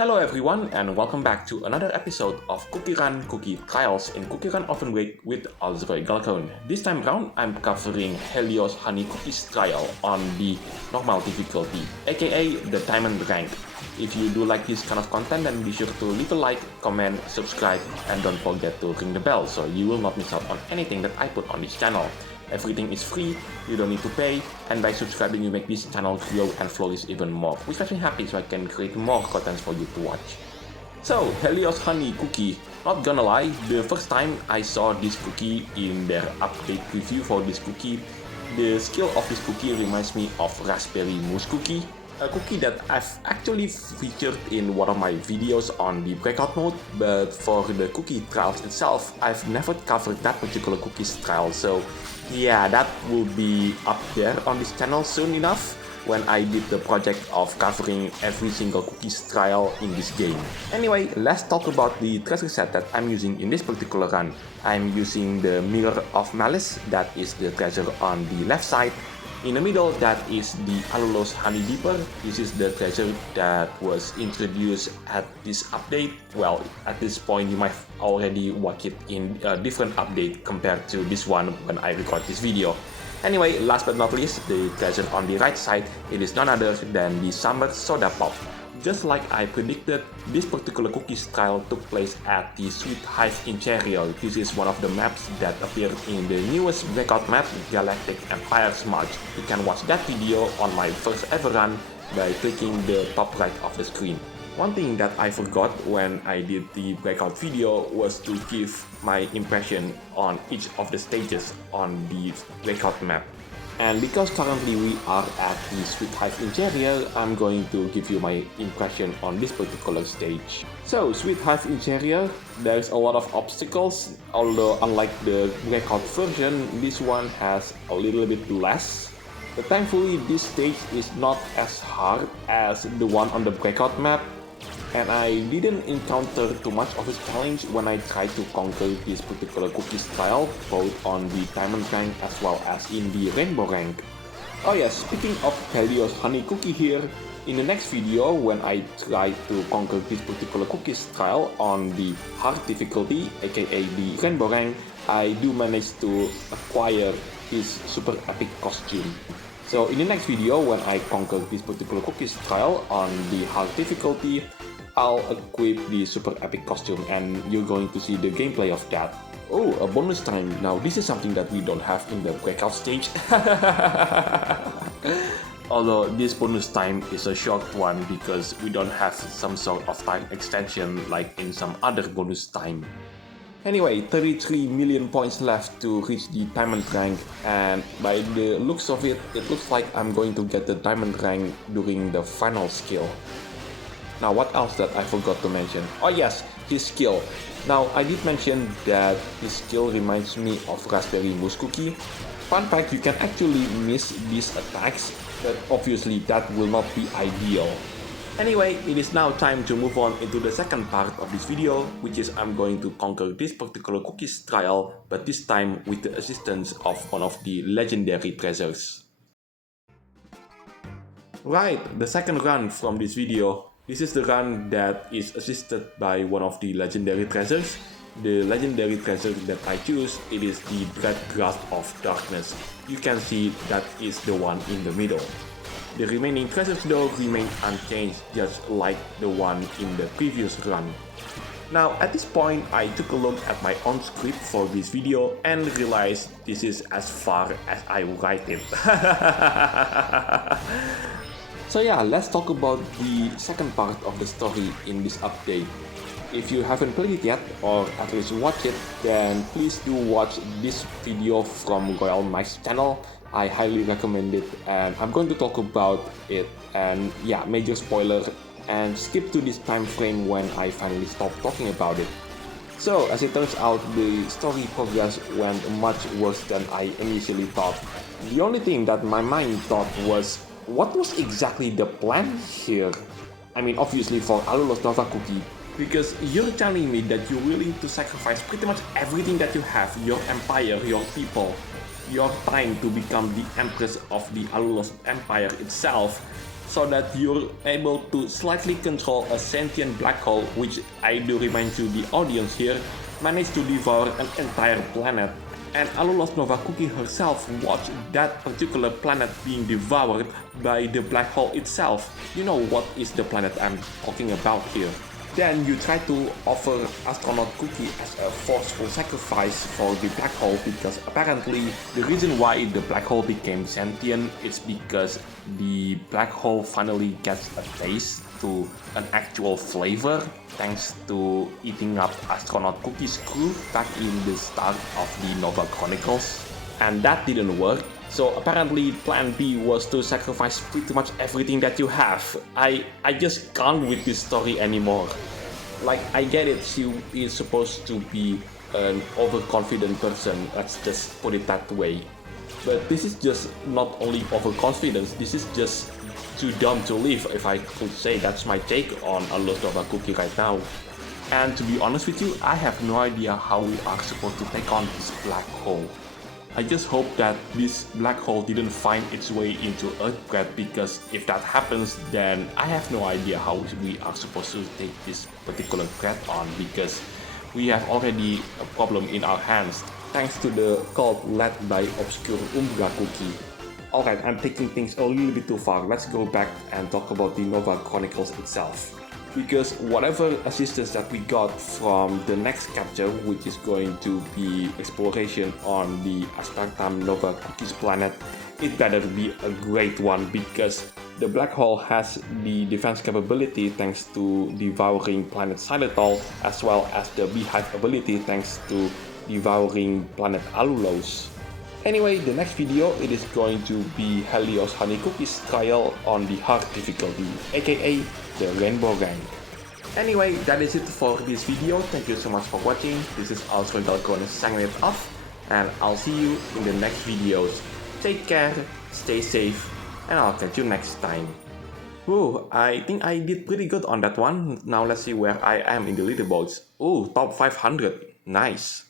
Hello everyone and welcome back to another episode of CookieRun Cookie Trials in CookieRunOvenBreak with Alzroy Galcone. This time around, I'm covering Helios Honey Cookies trial on the normal difficulty, aka the Diamondrank. If you do like this kind of content, then be sure to leave a like, comment, subscribe, and don't forget to ring the bell so you will not miss out on anything that I put on this channel. Everything is free, you don't need to pay, and by subscribing you make this channel grow and flourish even more, which makes me happy so I can create more content for you to watch. So, Helios Honey Cookie. Not gonna lie, the first time I saw this cookie in their update review for this cookie, the skill of this cookie reminds me of Raspberry Mousse Cookie, a cookie that I've actually featured in one of my videos on the breakout mode, but for the cookie trials itself, I've never covered that particular cookie's trial, so yeah, that will be up there on this channel soon enough when I did the project of covering every single cookie's trial in this game. Anyway, let's talk about the treasure set that I'm using in this particular run. I'm using the Mirror of Malice, that is the treasure on the left side. In the middle, that is the Helios Honey Deeper. This is the treasure that was introduced at this update. Well, at this point, you might already watch it in a different update compared to this one when I record this video. Anyway, last but not least, the treasure on the right side, it is none other than the Summer Soda Pop. Just like I predicted, this particular cookie's trial took place at the Sweet Hive Interior. This is one of the maps that appeared in the newest breakout map, Galactic Empire's March. You can watch that video on my first ever run by clicking the top right of the screen. One thing that I forgot when I did the breakout video was to give my impression on each of the stages on the breakout map. And because currently we are at the Sweet Hive Interior, I'm going to give you my impression on this particular stage. So, Sweet Hive Interior, there's a lot of obstacles, although unlike the breakout version, this one has a little bit less. But thankfully, this stage is not as hard as the one on the breakout map, and I didn't encounter too much of a challenge when I tried to conquer this particular cookie's trial, both on the Diamond rank as well as in the Rainbow rank. Oh yes, speaking of Helios Honey Cookie here, in the next video when I try to conquer this particular cookie's trial on the hard difficulty, aka the Rainbow rank, I do manage to acquire his super epic costume. So in the next video when I conquer this particular cookie's trial on the hard difficulty, I'll equip the super epic costume and you're going to see the gameplay of that. Oh, a bonus time. Now this is something that we don't have in the breakout stage. Although this bonus time is a short one because we don't have some sort of time extension like in some other bonus time. Anyway, 33 million points left to reach the Diamond rank, and by the looks of it, it looks like I'm going to get the Diamond rank during the final skill. Now what else that I forgot to mention? Oh yes, his skill. Now I did mention that his skill reminds me of Raspberry Mousse Cookie. Fun fact, you can actually miss these attacks, but obviously that will not be ideal. Anyway, it is now time to move on into the second part of this video, which is I'm going to conquer this particular cookie's trial, but this time with the assistance of one of the legendary treasures. Right, the second run from this video. This is the run that is assisted by one of the legendary treasures. The legendary treasure that I choose, it is the Dread Grasp of Darkness. You can see that is the one in the middle. The remaining treasures though remain unchanged, just like the one in the previous run. Now at this point I took a look at my own script for this video and realized this is as far as I write it. So yeah, let's talk about the second part of the story in this update. If you haven't played it yet, or at least watch it, then please do watch this video from Royal Mike's channel. I highly recommend it, and I'm going to talk about it, and yeah, major spoiler, and skip to this time frame when I finally stop talking about it. So, as it turns out, the story progress went much worse than I initially thought. The only thing that my mind thought was, what was exactly the plan here? I mean, obviously for Helios Nova Cookie, because you're telling me that you're willing to sacrifice pretty much everything that you have, your empire, your people, your time to become the empress of the Helios Empire itself, so that you're able to slightly control a sentient black hole, which I do remind you the audience here, managed to devour an entire planet. And Alulos Nova Cookie herself watched that particular planet being devoured by the black hole itself. You know what is the planet I'm talking about here. Then you try to offer Astronaut Cookie as a forceful sacrifice for the black hole, because apparently the reason why the black hole became sentient is because the black hole finally gets a taste to an actual flavor thanks to eating up Astronaut Cookie's crew back in the start of the Nova Chronicles. And that didn't work. So apparently plan B was to sacrifice pretty much everything that you have. I just can't with this story anymore. Like, I get it, she is supposed to be an overconfident person, let's just put it that way. But this is just not only overconfidence, this is just too dumb to live, if I could say. That's my take on a lot of a cookie right now. And to be honest with you, I have no idea how we are supposed to take on this black hole. I just hope that this black hole didn't find its way into Earth bread, because if that happens, then I have no idea how we are supposed to take this particular threat on, because we have already a problem in our hands thanks to the cult led by obscure Umbra Cookie. Alright, I'm taking things a little bit too far. Let's go back and talk about the Nova Chronicles itself. Because whatever assistance that we got from the next capture, which is going to be exploration on the Aspartam Nova Cookie's planet, it better be a great one, because the black hole has the defense capability thanks to devouring planet Xylitol, as well as the beehive ability thanks to devouring planet Alulos. Anyway, the next video, it is going to be Helios Honey Cookie's trial on the hard difficulty, aka the Rainbow Rank. Anyway, that is it for this video. Thank you so much for watching. This is also Galcon signing it off, and I'll see you in the next videos. Take care, stay safe, and I'll catch you next time. Whoa, I think I did pretty good on that one. Now let's see where I am in the leaderboards. Oh, top 500. Nice.